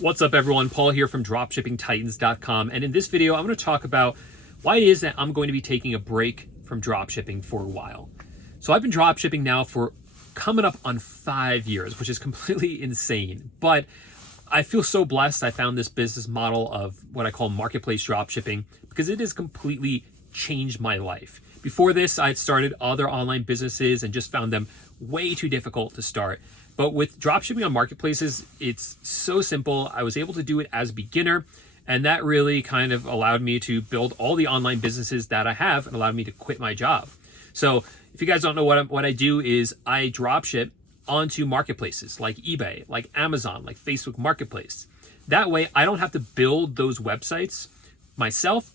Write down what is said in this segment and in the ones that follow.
What's up everyone, Paul here from dropshippingtitans.com, and in this video I'm going to talk about why it is that I'm going to be taking a break from dropshipping for a while. So I've been dropshipping now for coming up on 5 years, which is completely insane, but I feel so blessed I found this business model of what I call marketplace dropshipping because it has completely changed my life. Before this, I had started other online businesses and just found them way too difficult to start. But with dropshipping on marketplaces, it's so simple. I was able to do it as a beginner, and that really kind of allowed me to build all the online businesses that I have and allowed me to quit my job. So if you guys don't know what I do is I dropship onto marketplaces like eBay, like Amazon, like Facebook Marketplace. That way, I don't have to build those websites myself.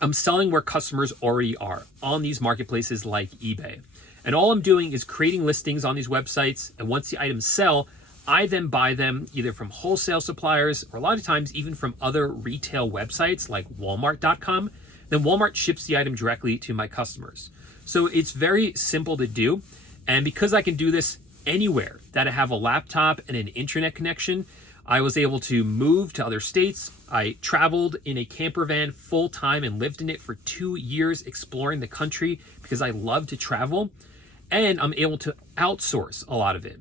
I'm selling where customers already are on these marketplaces like eBay. And all I'm doing is creating listings on these websites. And once the items sell, I then buy them either from wholesale suppliers or a lot of times even from other retail websites like Walmart.com. Then Walmart ships the item directly to my customers. So it's very simple to do. And because I can do this anywhere that I have a laptop and an internet connection, I was able to move to other states. I traveled in a camper van full time and lived in it for 2 years exploring the country because I love to travel. And I'm able to outsource a lot of it.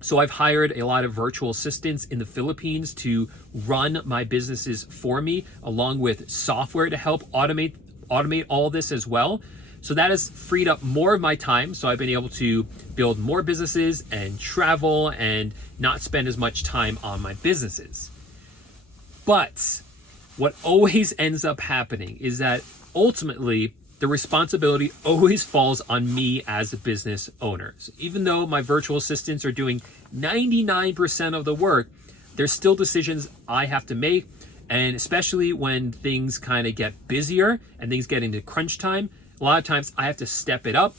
So I've hired a lot of virtual assistants in the Philippines to run my businesses for me, along with software to help automate all this as well. So that has freed up more of my time. So I've been able to build more businesses and travel and not spend as much time on my businesses. But what always ends up happening is that ultimately the responsibility always falls on me as a business owner. So even though my virtual assistants are doing 99% of the work, there's still decisions I have to make. And especially when things kind of get busier and things get into crunch time, a lot of times I have to step it up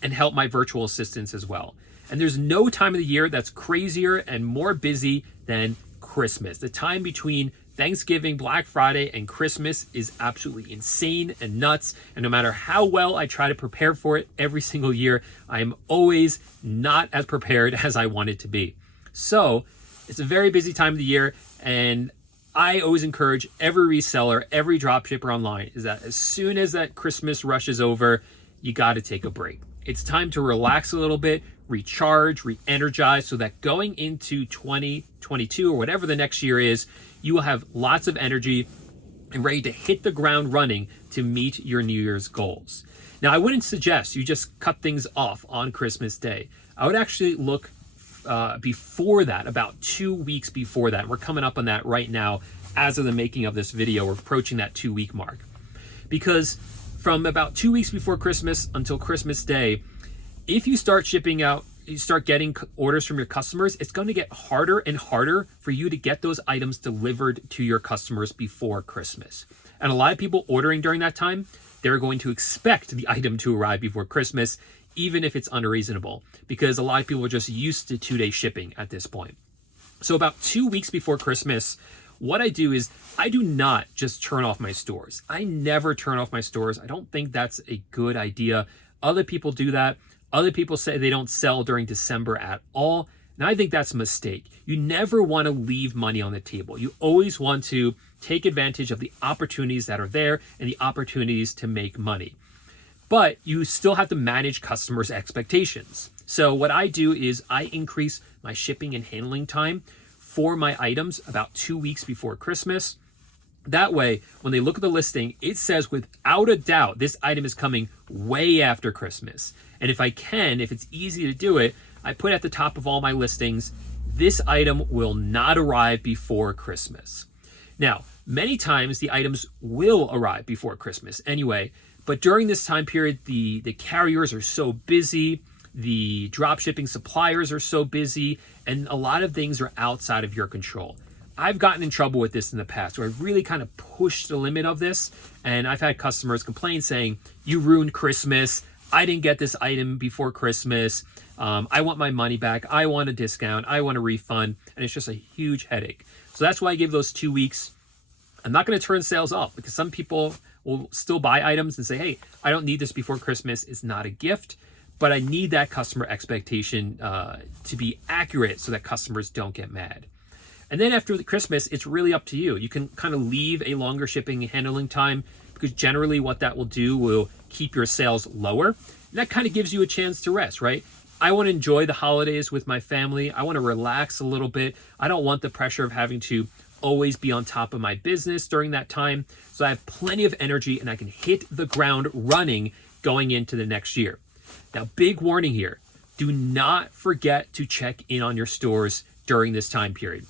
and help my virtual assistants as well. And there's no time of the year that's crazier and more busy than Christmas. The time between Thanksgiving, Black Friday, and Christmas is absolutely insane and nuts. And no matter how well I try to prepare for it every single year, I am always not as prepared as I want it to be. So it's a very busy time of the year. And I always encourage every reseller, every dropshipper online is that as soon as that Christmas rush is over, you got to take a break. It's time to relax a little bit, recharge, re-energize, so that going into 2022 or whatever the next year is, you will have lots of energy and ready to hit the ground running to meet your New Year's goals. Now, I wouldn't suggest you just cut things off on Christmas Day. I would actually look before that, about 2 weeks before that. We're coming up on that right now as of the making of this video. We're approaching that 2-week mark. Because from about 2 weeks before Christmas until Christmas Day, if you start shipping out, you start getting orders from your customers, it's going to get harder and harder for you to get those items delivered to your customers before Christmas. And a lot of people ordering during that time, they're going to expect the item to arrive before Christmas, even if it's unreasonable, because a lot of people are just used to 2-day shipping at this point. So about 2 weeks before Christmas, what I do is I do not just turn off my stores. I never turn off my stores. I don't think that's a good idea. Other people do that. Other people say they don't sell during December at all. And I think that's a mistake. You never want to leave money on the table. You always want to take advantage of the opportunities that are there and the opportunities to make money. But you still have to manage customers' expectations. So what I do is I increase my shipping and handling time for my items about 2 weeks before Christmas. That way, when they look at the listing, it says without a doubt, this item is coming way after Christmas. And if it's easy to do it, I put at the top of all my listings, this item will not arrive before Christmas. Now, many times the items will arrive before Christmas anyway, but during this time period, the carriers are so busy, the dropshipping suppliers are so busy, and a lot of things are outside of your control. I've gotten in trouble with this in the past where I really kind of pushed the limit of this, and I've had customers complain saying, you ruined Christmas, I didn't get this item before Christmas, I want my money back, I want a discount, I want a refund, and it's just a huge headache. So that's why I gave those 2 weeks. I'm not going to turn sales off because some people will still buy items and say, hey, I don't need this before Christmas, it's not a gift. but I need that customer expectation to be accurate so that customers don't get mad. And then after the Christmas, it's really up to you. You can kind of leave a longer shipping and handling time, because generally what that will do will keep your sales lower. And that kind of gives you a chance to rest, right? I want to enjoy the holidays with my family. I want to relax a little bit. I don't want the pressure of having to always be on top of my business during that time. So I have plenty of energy and I can hit the ground running going into the next year. Now, big warning here. Do not forget to check in on your stores during this time period.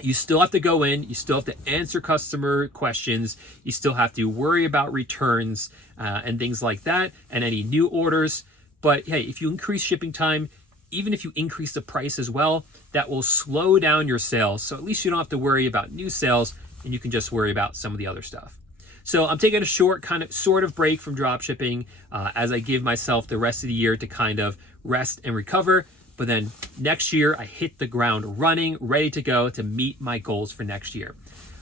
You still have to go in, you still have to answer customer questions, you still have to worry about returns and things like that, and any new orders. But hey, if you increase shipping time, even if you increase the price as well, that will slow down your sales. So at least you don't have to worry about new sales, and you can just worry about some of the other stuff. So I'm taking a short sort of break from dropshipping as I give myself the rest of the year to kind of rest and recover. But then next year, I hit the ground running, ready to go to meet my goals for next year.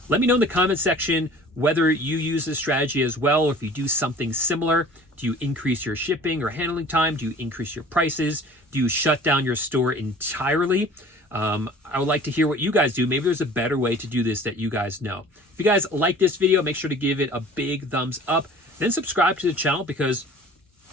Let me know in the comment section whether you use this strategy as well, or if you do something similar. Do you increase your shipping or handling time? Do you increase your prices? Do you shut down your store entirely? I would like to hear what you guys do. Maybe there's a better way to do this that you guys know. If you guys like this video, make sure to give it a big thumbs up. Then subscribe to the channel, because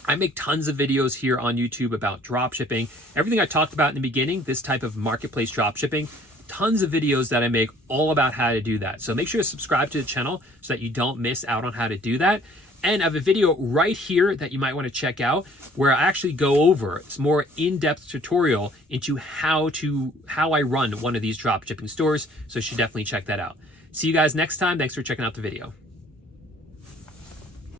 I make tons of videos here on YouTube about dropshipping. Everything I talked about in the beginning, this type of marketplace dropshipping, tons of videos that I make all about how to do that. So make sure to subscribe to the channel so that you don't miss out on how to do that. And I have a video right here that you might want to check out where I actually go over it's more in-depth tutorial into how I run one of these dropshipping stores. So you should definitely check that out. See you guys next time. Thanks for checking out the video.